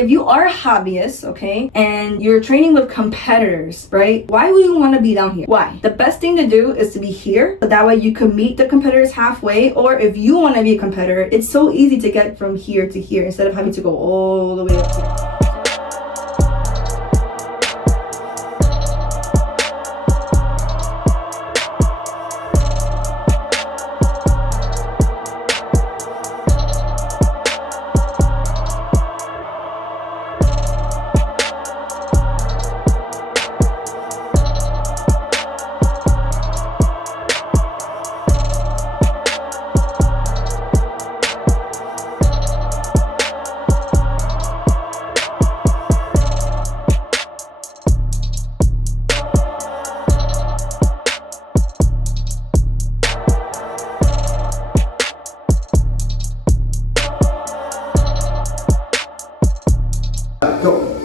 If you are a hobbyist, okay, and you're training with competitors, right? Why would you want to be down here? Why? The best thing to do is to be here, so that way you can meet the competitors halfway. Or if you want to be a competitor, it's so easy to get from here to here instead of having to go all the way up here. Go.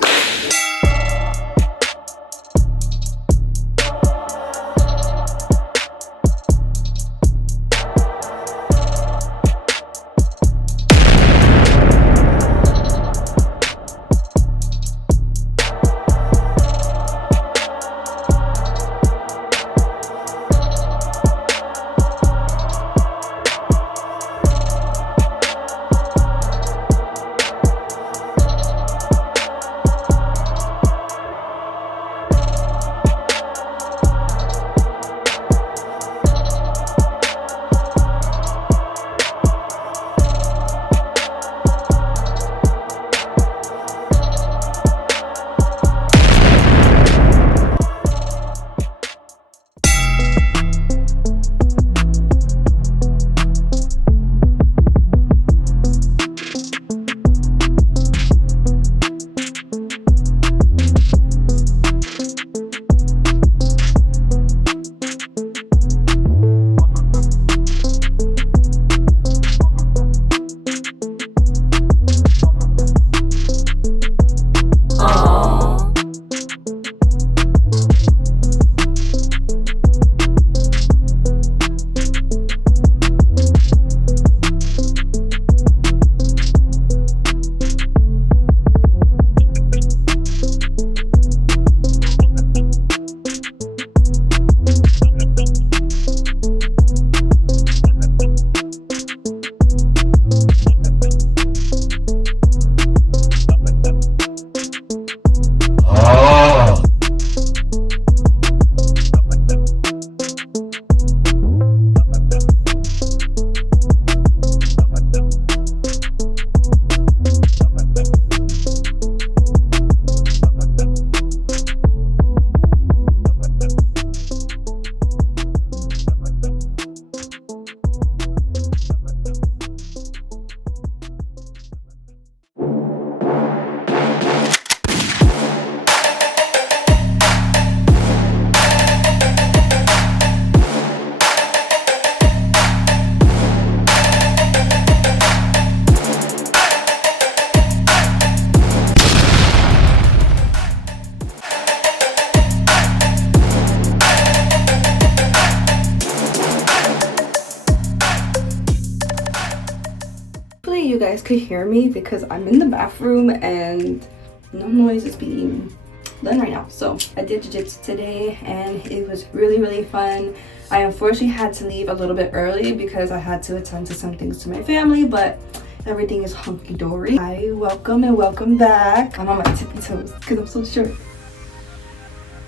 You guys could hear me because I'm in the bathroom and no noise is being done right now. So I did jiu-jitsu today and it was really fun. I unfortunately had to leave a little bit early because I had to attend to some things to my family, but everything is hunky-dory. Hi, welcome back. I'm on my tippy toes because I'm so short.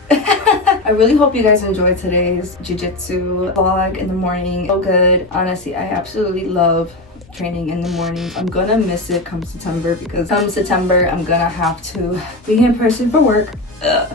I really hope you guys enjoyed today's jiu-jitsu vlog in the morning. So good. Honestly, I absolutely love training in the morning. I'm gonna miss it come September because come September I'm gonna have to be in person for work.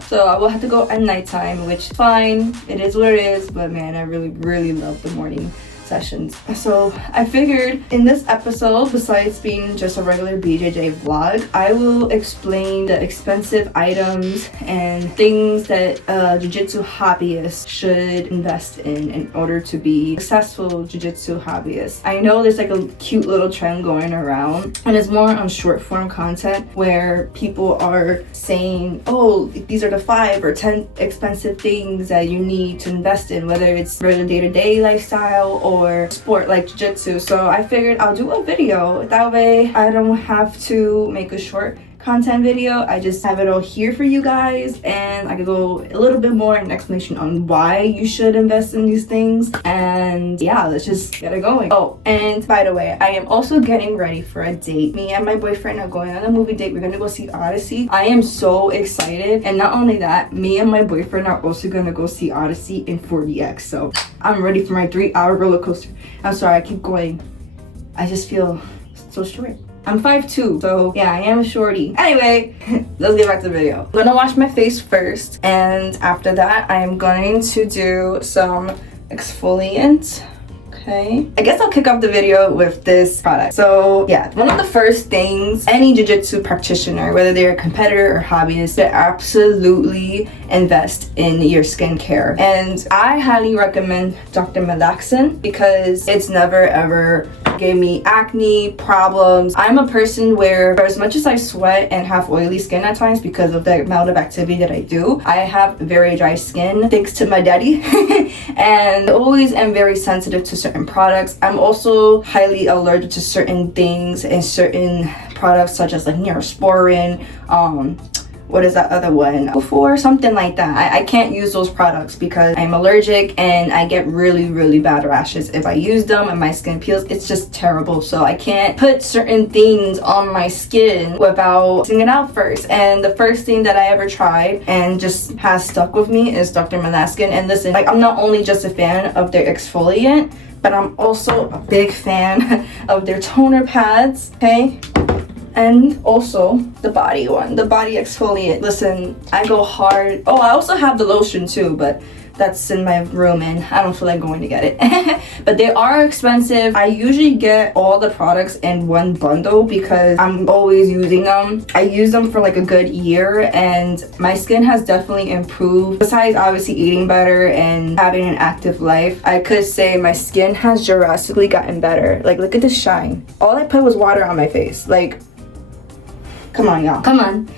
So I will have to go at nighttime, which is fine. It is what it is, but man, I really love the morning sessions. So I figured in this episode, besides being just a regular BJJ vlog, I will explain the expensive items and things that a jiu-jitsu hobbyist should invest in order to be a successful jiu-jitsu hobbyist. I know there's like a cute little trend going around, and it's more on short form content where people are saying, oh, these are the 5 or 10 expensive things that you need to invest in, whether it's for the day-to-day lifestyle or sport like jiu-jitsu. So I figured I'll do a video, that way I don't have to make a short content video. I just have it all here for you guys, and I could go a little bit more in explanation on why you should invest in these things. And yeah, let's just get it going. Oh, and by the way, I am also getting ready for a date. Me and my boyfriend are going on a movie date. We're gonna go see Odyssey. I am so excited. And not only that, me and my boyfriend are also gonna go see Odyssey in 4DX. So I'm ready for my 3-hour roller coaster. I'm sorry, I keep going. I just feel so short. I'm 5'2", so yeah, I am a shorty. Anyway, let's get back to the video. I'm gonna wash my face first, and after that, I'm going to do some exfoliant. Okay, I guess I'll kick off the video with this product. So yeah, one of the first things any jiu-jitsu practitioner, whether they're a competitor or hobbyist, should absolutely invest in your skincare. And I highly recommend Dr. Malaxin because it's never ever gave me acne problems. I'm a person where, for as much as I sweat and have oily skin at times because of the amount of activity that I do, I have very dry skin thanks to my daddy and always am very sensitive to certain products. I'm also highly allergic to certain things and certain products such as like Neosporin, what is that other one? Before something like that. I can't use those products because I'm allergic and I get really bad rashes if I use them and my skin peels. It's just terrible. So I can't put certain things on my skin without testing it out first. And the first thing that I ever tried and just has stuck with me is Dr. Malaxin. And listen, like, I'm not only just a fan of their exfoliant, but I'm also a big fan of their toner pads, okay? And also the body one, the body exfoliant. Listen, I go hard. Oh, I also have the lotion too, but that's in my room and I don't feel like going to get it. But they are expensive. I usually get all the products in one bundle because I'm always using them. I use them for like a good year and my skin has definitely improved. Besides obviously eating better and having an active life, I could say my skin has drastically gotten better. Like, look at this shine. All I put was water on my face. Like, come on, y'all. Come on.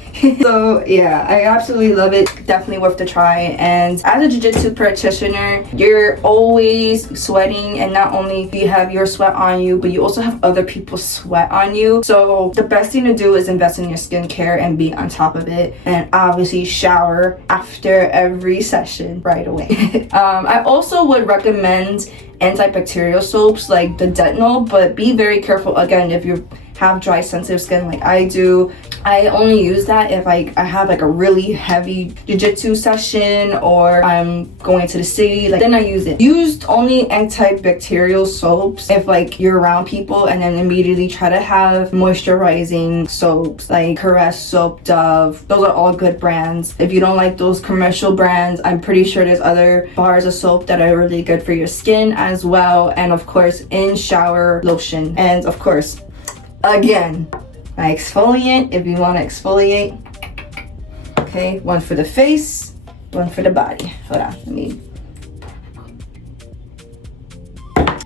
So yeah, I absolutely love it. Definitely worth the try. And as a jiu-jitsu practitioner, you're always sweating, and not only do you have your sweat on you, but you also have other people's sweat on you. So the best thing to do is invest in your skincare and be on top of it, and obviously shower after every session right away. I also would recommend antibacterial soaps like the Dettol, but be very careful again if you have dry sensitive skin like I do. I only use that if I have like a really heavy jiu-jitsu session or I'm going to the city, like then I use it. Used only antibacterial soaps if like you're around people, and then immediately try to have moisturizing soaps like Caress soap, Dove. Those are all good brands. If you don't like those commercial brands, I'm pretty sure there's other bars of soap that are really good for your skin as well. And of course, in shower lotion. And of course, again, my exfoliant, if you want to exfoliate. Okay, one for the face, one for the body. Hold on, let me.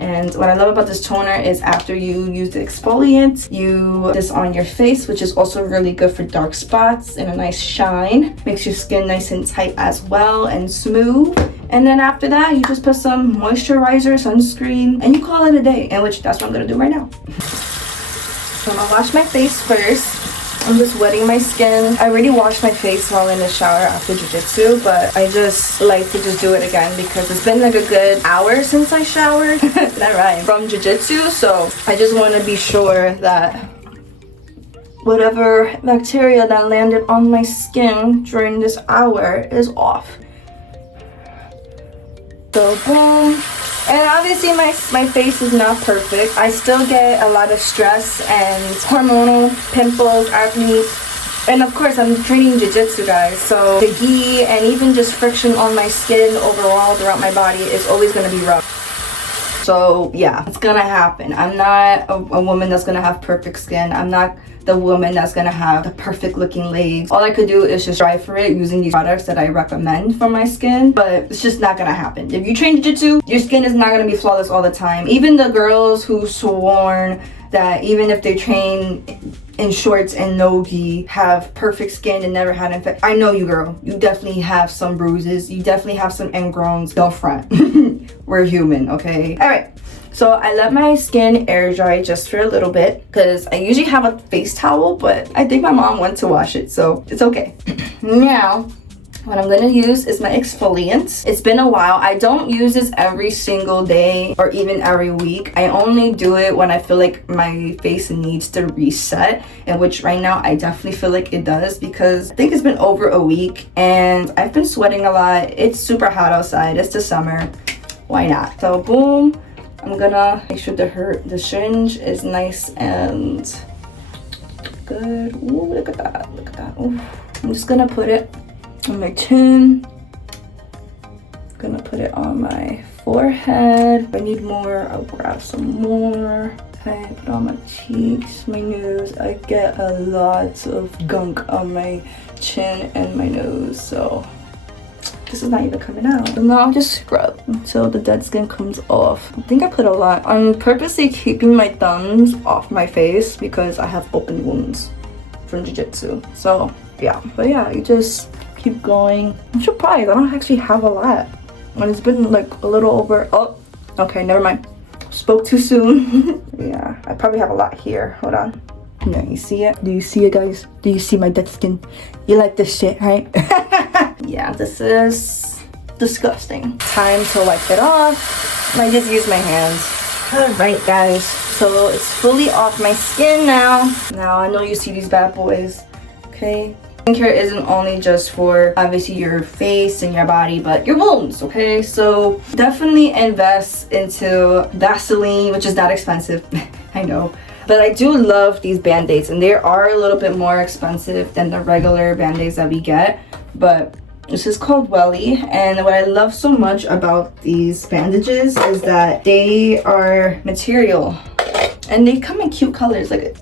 And what I love about this toner is after you use the exfoliant, you put this on your face, which is also really good for dark spots and a nice shine. Makes your skin nice and tight as well and smooth. And then after that, you just put some moisturizer, sunscreen, and you call it a day. And which that's what I'm gonna do right now. So I'm gonna wash my face first. I'm just wetting my skin. I already washed my face while in the shower after jiu-jitsu, but I just like to just do it again because it's been like a good hour since I showered. That right, from jiu-jitsu. So I just want to be sure that whatever bacteria that landed on my skin during this hour is off. So boom. And obviously my face is not perfect. I still get a lot of stress and hormonal pimples, acne. And of course, I'm training jiu-jitsu, guys. So the gi and even just friction on my skin overall throughout my body is always going to be rough. So yeah, it's going to happen. I'm not a woman that's going to have perfect skin. I'm not the woman that's gonna have the perfect looking legs. All I could do is just strive for it using these products that I recommend for my skin, but it's just not gonna happen. If you train jiu-jitsu, your skin is not gonna be flawless all the time. Even the girls who sworn that even if they train in shorts and no gi have perfect skin and never had infection. I know you, girl. You definitely have some bruises. You definitely have some ingrowns. Don't front. We're human, okay? All right. So I let my skin air dry just for a little bit because I usually have a face towel, but I think my mom went to wash it, so it's okay. Now, what I'm gonna use is my exfoliant. It's been a while. I don't use this every single day or even every week. I only do it when I feel like my face needs to reset, in which right now I definitely feel like it does because I think it's been over a week and I've been sweating a lot. It's super hot outside. It's the summer. Why not? So boom. I'm gonna make sure the syringe is nice and good. Ooh, look at that. Look at that. Ooh. I'm just gonna put it on my chin. I'm gonna put it on my forehead. If I need more, I'll grab some more. Okay, put it on my cheeks, my nose. I get a lot of gunk on my chin and my nose, so this is not even coming out. So now I'll just scrub until the dead skin comes off. I think I put a lot. I'm purposely keeping my thumbs off my face because I have open wounds from jiu-jitsu. So yeah, but yeah, you just keep going. I'm surprised I don't actually have a lot. And it's been like a little over, oh, okay, never mind. Spoke too soon. Yeah, I probably have a lot here. Hold on. Yeah, you see it? Do you see it, guys? Do you see my dead skin? You like this shit, right? Yeah, this is disgusting. Time to wipe it off. I just use my hands. All right, guys. So it's fully off my skin now. Now I know you see these bad boys, okay? Skincare isn't only just for obviously your face and your body, but your wounds, okay? So definitely invest into Vaseline, which is not expensive. I know. But I do love these band-aids, and they are a little bit more expensive than the regular band-aids that we get. But this is called Welly, and what I love so much about these bandages is that they are material. And they come in cute colors, like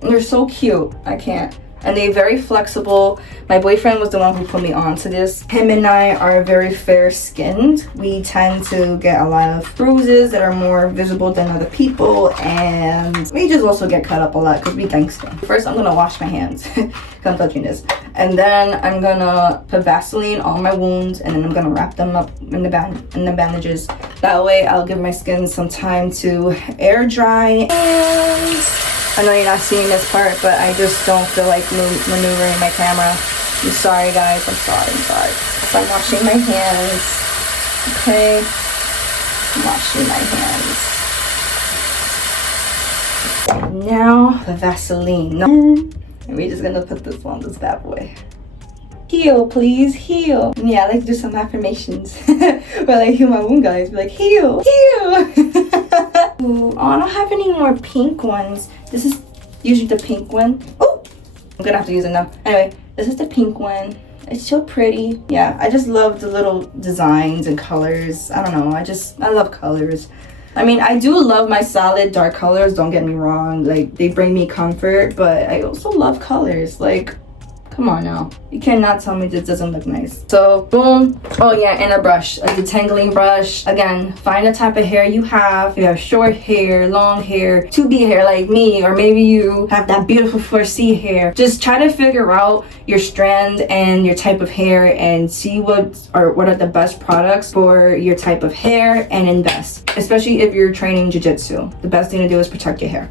they're so cute. I can't. And they're very flexible. My boyfriend was the one who put me onto this. Him and I are very fair skinned. We tend to get a lot of bruises that are more visible than other people, and we just also get cut up a lot because we gangster. First, I'm gonna wash my hands because I'm touching this, and then I'm gonna put Vaseline on my wounds, and then I'm gonna wrap them up in the bandages. That way, I'll give my skin some time to air dry. And I know you're not seeing this part, but I just don't feel like maneuvering my camera. I'm sorry, guys. I'm sorry. So I'm washing my hands. Okay. I'm washing my hands. And now the Vaseline. And we're just gonna put this on this bad boy. Heal, please, heal. Yeah, I like to do some affirmations. But I heal my wound, guys. Be like, heal, heal. Ooh, I don't have any more pink ones. This is usually the pink one. Oh, I'm gonna have to use it now. Anyway, this is the pink one. It's so pretty. Yeah, I just love the little designs and colors. I don't know, I love colors. I mean, I do love my solid dark colors, don't get me wrong. Like, they bring me comfort, but I also love colors. Like, come on now. You cannot tell me this doesn't look nice. So, boom. Oh yeah, and a brush, a detangling brush. Again, find the type of hair you have. If you have short hair, long hair, 2B hair like me, or maybe you have that beautiful 4C hair. Just try to figure out your strand and your type of hair and see what are the best products for your type of hair and invest. Especially if you're training jiu-jitsu. The best thing to do is protect your hair.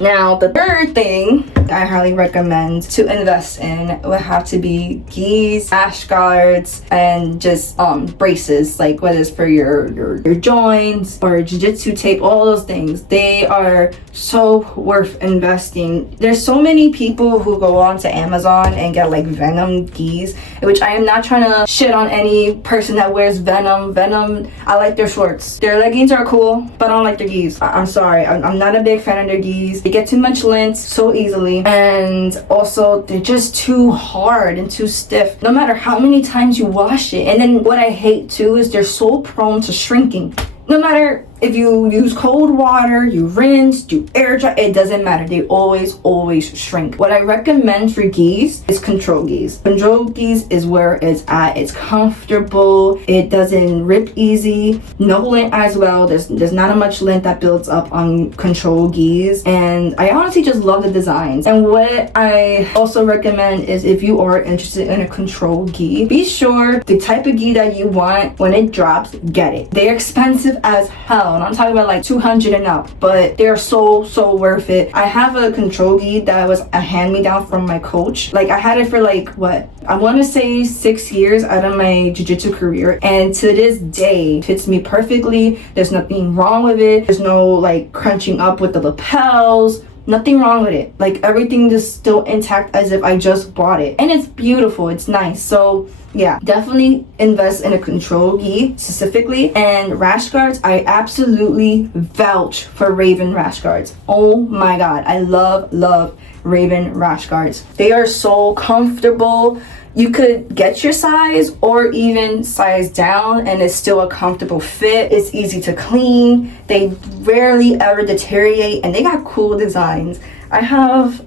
Now, the third thing I highly recommend to invest in would have to be gis, rash guards, and just braces, like whether it's for your joints or jiu-jitsu tape, all those things. They are so worth investing. There's so many people who go on to Amazon and get like Venom gis, which I am not trying to shit on any person that wears Venom. I like their shorts. Their leggings are cool, but I don't like their gis. I'm sorry, I'm not a big fan of their gis. They get too much lint so easily, and also they're just too hard and too stiff no matter how many times you wash it. And then what I hate too is they're so prone to shrinking. No matter If you use cold water, you rinse, do air dry, it doesn't matter. They always shrink. What I recommend for gis is control gis. Control gis is where it's at. It's comfortable. It doesn't rip easy. No lint as well. There's not much lint that builds up on control gis. And I honestly just love the designs. And what I also recommend is if you are interested in a control gi, be sure the type of gi that you want, when it drops, get it. They're expensive as hell, and I'm talking about like 200 and up, but they're so worth it. I have a control gi that was a hand-me-down from my coach. Like I had it for like what, I want to say 6 years out of my jiu-jitsu career, and to this day it fits me perfectly. There's nothing wrong with it. There's no like crunching up with the lapels. Nothing wrong with it. Like everything is still intact as if I just bought it, and it's beautiful. It's nice. So yeah, definitely invest in a control gi specifically. And rash guards, I absolutely vouch for Raven rash guards. Oh my god, I love Raven rash guards. They are so comfortable. You could get your size or even size down and it's still a comfortable fit. It's easy to clean. They rarely ever deteriorate, and they got cool designs. I have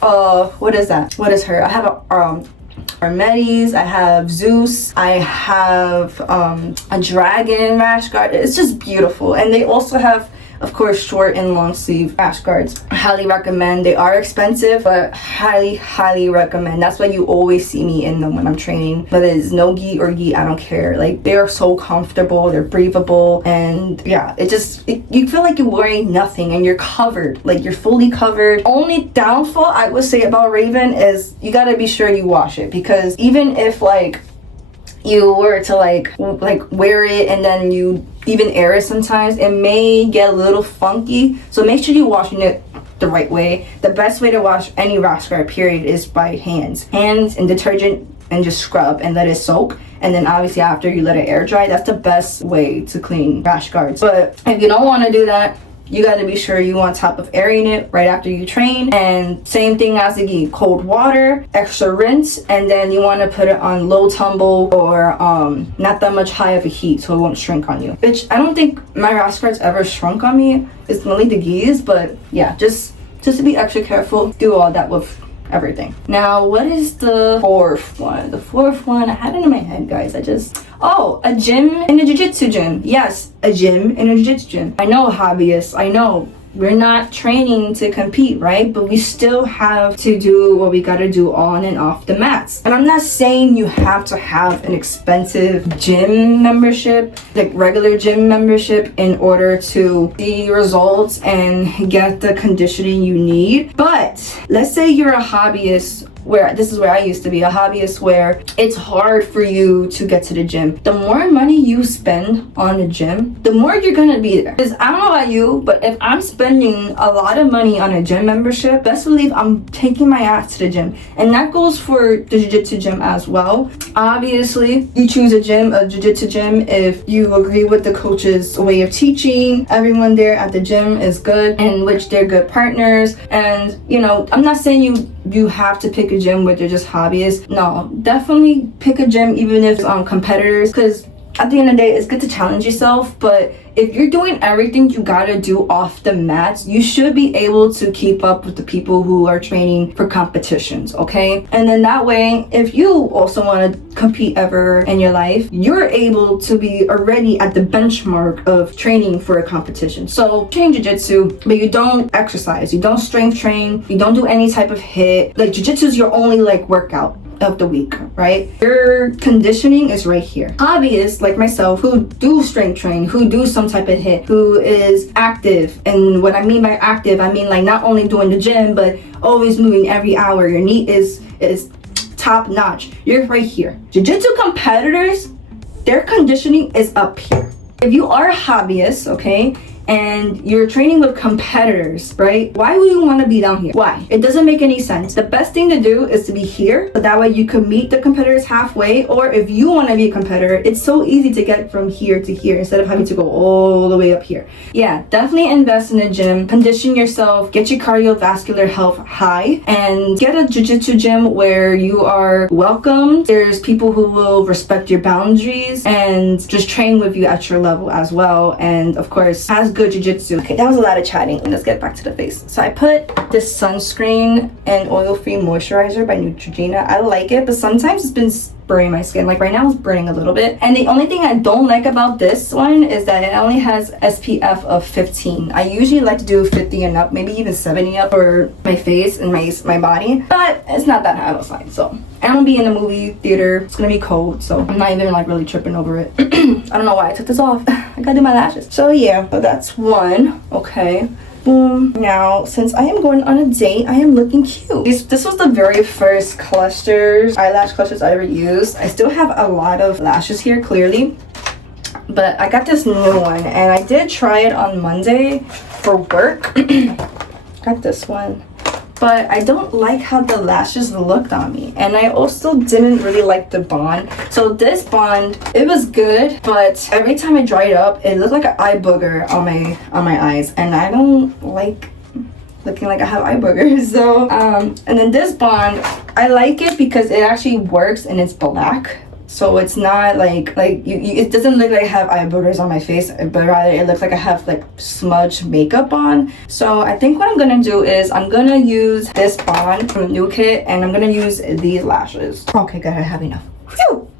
what is that? What is her? I have a Armedes, I have Zeus, I have a dragon rash guard. It's just beautiful. And they also have, of course, short and long sleeve rash guards. I highly recommend. They are expensive, but highly recommend. That's why you always see me in them when I'm training. Whether it's no gi or gi, I don't care. Like, they are so comfortable, they're breathable, and yeah, you feel like you're wearing nothing and you're covered. Like, you're fully covered. Only downfall I would say about Raven is you gotta be sure you wash it, because even if like you were to like wear it and then you even air it, sometimes it may get a little funky. So make sure you're washing it the right way. The best way to wash any rash guard period is by hands and detergent, and just scrub and let it soak. And then obviously after you let it air dry, that's the best way to clean rash guards. But if you don't want to do that, you got to be sure you on top of airing it right after you train. And same thing as the gi, cold water, extra rinse, and then you want to put it on low tumble or not that much high of a heat so it won't shrink on you. Which I don't think my rash guards ever shrunk on me. It's mainly the gis, but yeah, just to be extra careful, do all that with everything. Now, what is the fourth one? The fourth one, I had it in my head, guys. A gym in a jiu-jitsu gym. Yes, a gym in a jiu-jitsu gym. I know, hobbyists, I know. We're not training to compete, right? But we still have to do what we gotta do on and off the mats. And I'm not saying you have to have an expensive gym membership, like regular gym membership, in order to see results and get the conditioning you need. But let's say you're a hobbyist, where this is where I used to be, a hobbyist, where it's hard for you to get to the gym. The more money you spend on the gym, the more you're gonna be there. Because I don't know about you, but if I'm spending a lot of money on a gym membership, best believe I'm taking my ass to the gym. And that goes for the jiu-jitsu gym as well. Obviously, you choose a jiu-jitsu gym if you agree with the coach's way of teaching. Everyone there at the gym is good, in which they're good partners. And you know, I'm not saying you have to pick a gym where they're just hobbyists. No, definitely pick a gym even if competitors, because at the end of the day, it's good to challenge yourself. But if you're doing everything you gotta do off the mats, you should be able to keep up with the people who are training for competitions, okay? And then that way, if you also want to compete ever in your life, you're able to be already at the benchmark of training for a competition. So train jiu-jitsu, but you don't exercise, you don't strength train, you don't do any type of hit. Like, jiu-jitsu is your only like workout of the week, right? Your conditioning is right here. Hobbyists like myself who do strength train, who do some type of hit, who is active. And what I mean by active, I mean like not only doing the gym, but always moving every hour. Your knee is top notch. You're right here. Jiu-jitsu competitors, their conditioning is up here. If you are a hobbyist, okay, and you're training with competitors, right? Why would you want to be down here? Why? It doesn't make any sense. The best thing to do is to be here, so that way you can meet the competitors halfway. Or if you want to be a competitor, it's so easy to get from here to here instead of having to go all the way up here. Yeah, definitely invest in the gym, condition yourself, get your cardiovascular health high, and get a jiu-jitsu gym where you are welcomed. There's people who will respect your boundaries and just train with you at your level as well, and of course has good jiu-jitsu. Okay, that was a lot of chatting. Let's get back to the face. So I put this sunscreen and oil-free moisturizer by Neutrogena. I like it, but sometimes it's been burning my skin. Like right now it's burning a little bit, and the only thing I don't like about this one is that it only has SPF of 15. I usually like to do 50 and up, maybe even 70 up for my face and my body, but it's not that hot outside. So I'm gonna be in the movie theater, it's gonna be cold, so I'm not even like really tripping over it. I don't know why I took this off. I gotta do my lashes. So yeah, but that's one. Okay, boom. Now, since I am going on a date, I am looking cute. This was the very first eyelash clusters I ever used. I still have a lot of lashes here, clearly, but I got this new one, and I did try it on Monday for work. Got this one, but I don't like how the lashes looked on me, and I also didn't really like the bond. So this bond, it was good, but every time I dried up, it looked like an eye booger on my eyes, and I don't like looking like I have eye boogers. So and then this bond, I like it because it actually works and it's black. So it's not like it doesn't look like I have eye boogers on my face, but rather it looks like I have like smudged makeup on. So I think what I'm gonna do is I'm gonna use this bond from the new kit, and I'm gonna use these lashes. Okay, good, I have enough. Phew!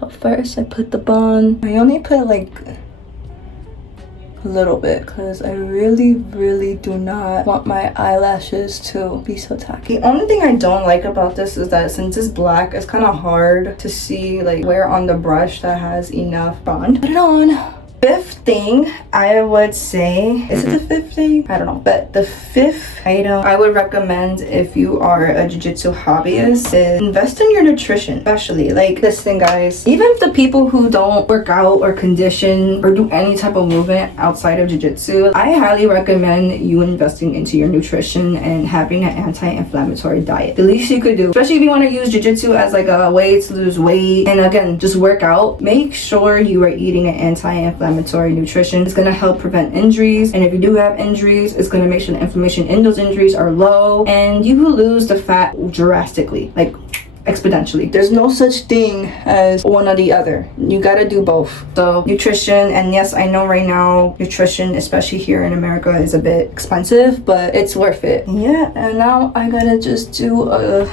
So first I put the bond. I only put like a little bit because I really do not want my eyelashes to be so tacky. The only thing I don't like about this is that since it's black, it's kind of hard to see like where on the brush that has enough bond. Put it on. Fifth thing I would say, is it the fifth thing? I don't know, but the fifth item I would recommend if you are a jiu-jitsu hobbyist is invest in your nutrition. Especially like this thing, guys, even if the people who don't work out or condition or do any type of movement outside of jiu-jitsu, I highly recommend you investing into your nutrition and having an anti-inflammatory diet. The least you could do, especially if you want to use jiu-jitsu as like a way to lose weight and again just work out, make sure you are eating an anti-inflammatory nutrition. It's going to help prevent injuries, and if you do have injuries, it's going to make sure the inflammation in those injuries are low, and you will lose the fat drastically, like exponentially. There's no such thing as one or the other. You got to do both. So nutrition, and yes, I know right now nutrition, especially here in America, is a bit expensive, but it's worth it. Yeah, and now I gotta just do a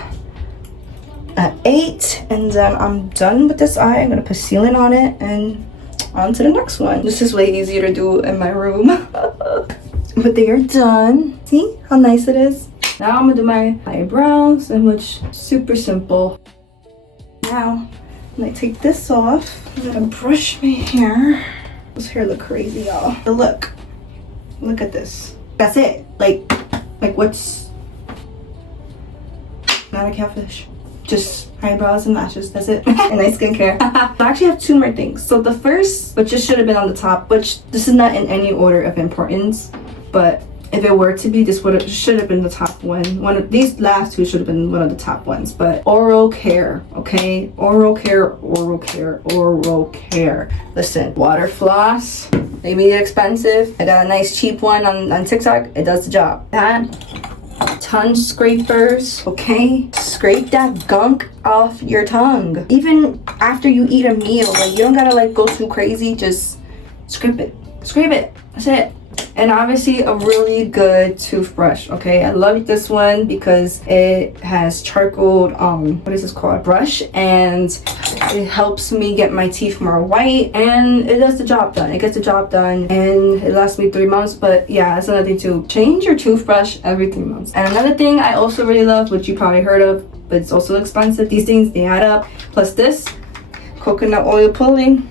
8, and then I'm done with this eye. I'm gonna put sealant on it and on to the next one. This is way easier to do in my room. But they are done. See how nice it is? Now I'm gonna do my eyebrows, and which super simple. Now I'm gonna take this off. I'm gonna brush my hair. This hair look crazy, y'all. But look at this. That's it. Like what's not a catfish. Just eyebrows and lashes, that's it. And nice skincare. I actually have 2 more things. So the first, which just should have been on the top, which this is not in any order of importance, but if it were to be, this should have been the top one. One of these last 2 should have been one of the top ones. But oral care, okay? Oral care. Listen, water floss, maybe expensive. I got a nice cheap one on TikTok. It does the job. That tongue scrapers, okay? Scrape that gunk off your tongue. Even after you eat a meal, like you don't gotta like go too crazy, just scrape it. That's it. And obviously a really good toothbrush, okay? I love this one because it has charcoal, what is this called? Brush, and it helps me get my teeth more white, and it does the job done. It gets the job done, and it lasts me 3 months. But yeah, that's another thing too. Change your toothbrush every 3 months. And another thing I also really love, which you probably heard of, but it's also expensive. These things, they add up. Plus this coconut oil pulling,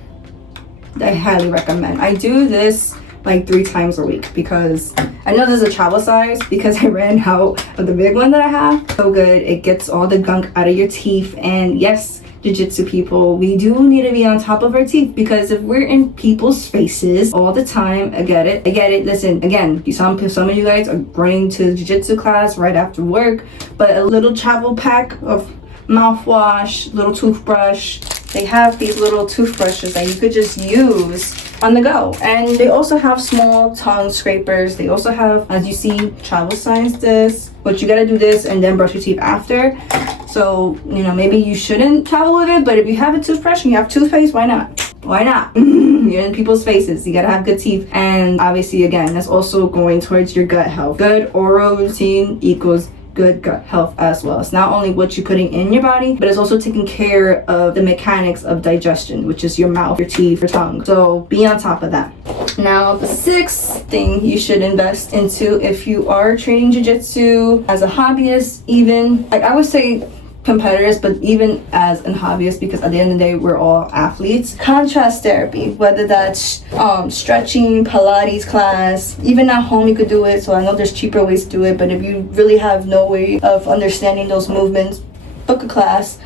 I highly recommend. I do this like 3 times a week, because I know this is a travel size because I ran out of the big one that I have. So good. It gets all the gunk out of your teeth. And yes, jiu-jitsu people, we do need to be on top of our teeth, because if we're in people's faces all the time, I get it. Listen, again, some of you guys are running to jiu-jitsu class right after work, but a little travel pack of mouthwash, little toothbrush. They have these little toothbrushes that you could just use on the go. And they also have small tongue scrapers. They also have, as you see, travel size this, but you gotta do this and then brush your teeth after. So, you know, maybe you shouldn't travel with it, but if you have a toothbrush and you have toothpaste, why not? Why not? You're in people's faces. You gotta have good teeth. And obviously, again, that's also going towards your gut health. Good oral routine equals good gut health as well. It's not only what you're putting in your body, but it's also taking care of the mechanics of digestion, which is your mouth, your teeth, your tongue. So be on top of that. Now, the 6th thing you should invest into if you are training jiu-jitsu as a hobbyist, even, like I would say competitors, but even as a hobbyist, because at the end of the day we're all athletes. Contrast therapy, whether that's stretching, Pilates class, even at home you could do it. So I know there's cheaper ways to do it, but if you really have no way of understanding those movements, book a class.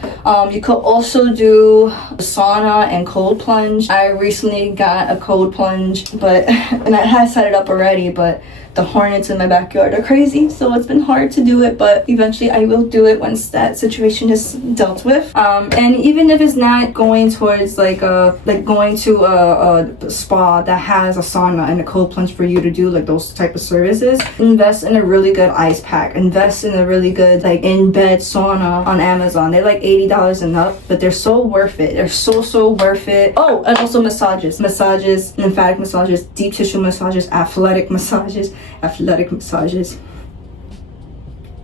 You could also do sauna and cold plunge. I recently got a cold plunge, but and I had set it up already, but the hornets in my backyard are crazy, so it's been hard to do it, but eventually I will do it once that situation is dealt with. And even if it's not going towards like going to a spa that has a sauna and a cold plunge for you to do like those type of services, invest in a really good ice pack. Invest in a really good like in-bed sauna on Amazon. They're like $80 and up, but they're so worth it. They're so worth it. Oh, and also massages, lymphatic massages, deep tissue massages, athletic massages.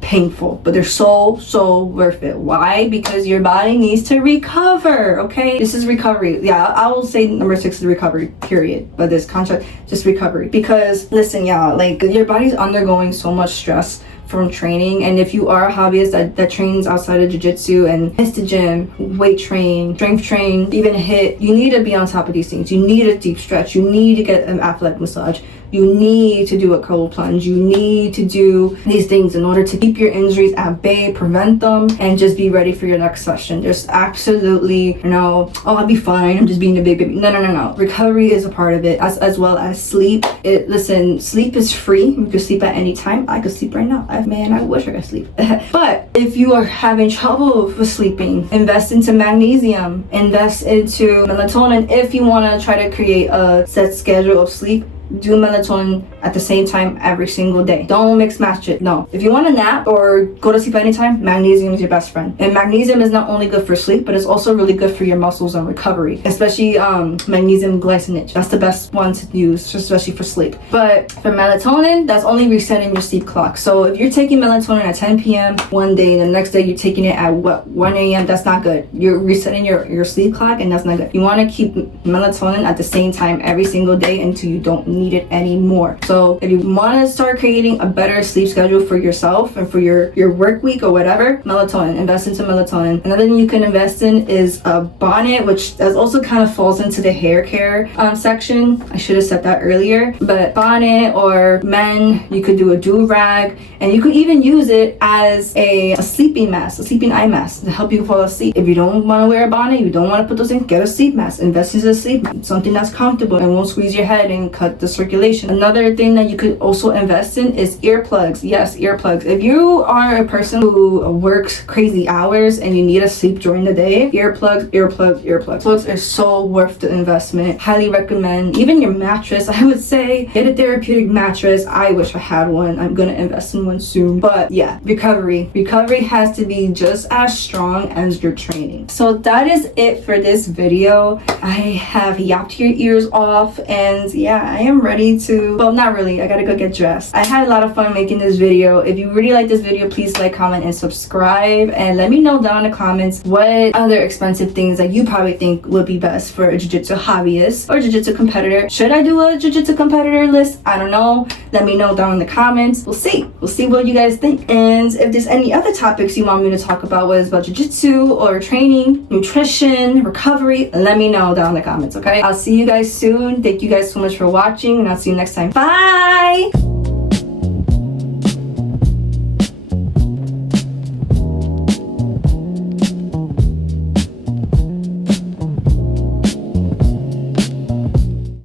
Painful, but they're so worth it. Why? Because your body needs to recover. Okay, this is recovery. Yeah, I will say number 6 is recovery, period. But this contract, just recovery. Because listen, y'all, like your body's undergoing so much stress from training, and if you are a hobbyist that trains outside of jiu-jitsu and hits the gym, weight train, strength train, even HIIT, you need to be on top of these things. You need a deep stretch. You need to get an athletic massage. You need to do a cold plunge. You need to do these things in order to keep your injuries at bay, prevent them, and just be ready for your next session. There's absolutely, oh, I'll be fine, I'm just being a big baby. No. Recovery is a part of it, as well as sleep. Listen, sleep is free. You can sleep at any time. I could sleep right now. I wish I could sleep. But if you are having trouble with sleeping, invest into magnesium, invest into melatonin. If you want to try to create a set schedule of sleep, do melatonin at the same time every single day. Don't mix match it. No. If you want to nap or go to sleep anytime, magnesium is your best friend. And magnesium is not only good for sleep, but it's also really good for your muscles and recovery. Especially magnesium glycinate. That's the best one to use, especially for sleep. But for melatonin, that's only resetting your sleep clock. So if you're taking melatonin at 10 p.m. one day and the next day you're taking it at 1 a.m., that's not good. You're resetting your sleep clock, and that's not good. You want to keep melatonin at the same time every single day until you don't need it anymore. So if you want to start creating a better sleep schedule for yourself and for your work week or whatever, melatonin, invest into melatonin. Another thing you can invest in is a bonnet, which that also kind of falls into the hair care section. I should have said that earlier, but bonnet, or men, you could do a do-rag, and you could even use it as a sleeping mask, a sleeping eye mask to help you fall asleep. If you don't want to wear a bonnet, you don't want to put those in, get a sleep mask. Invest in a sleep mask, something that's comfortable and won't squeeze your head and cut the circulation. Another thing that you could also invest in is earplugs. Yes, earplugs. If you are a person who works crazy hours and you need to sleep during the day, earplugs. Earplugs are so worth the investment. Highly recommend. Even your mattress, I would say, get a therapeutic mattress. I wish I had one. I'm gonna invest in one soon. But yeah, recovery has to be just as strong as your training. So that is it for this video. I have yapped your ears off, and yeah, I am ready to, well, not really, I gotta go get dressed. I had a lot of fun making this video. If you really like this video, please like, comment, and subscribe, and let me know down in the comments what other expensive things that you probably think would be best for a jiu-jitsu hobbyist or jiu-jitsu competitor. Should I do a jiu-jitsu competitor list? I don't know. Let me know down in the comments. We'll see what you guys think. And if there's any other topics you want me to talk about, whether it's about jiu-jitsu or training, nutrition, recovery, let me know down in the comments, okay? I'll see you guys soon. Thank you guys so much for watching. watching, and I'll see you next time. Bye!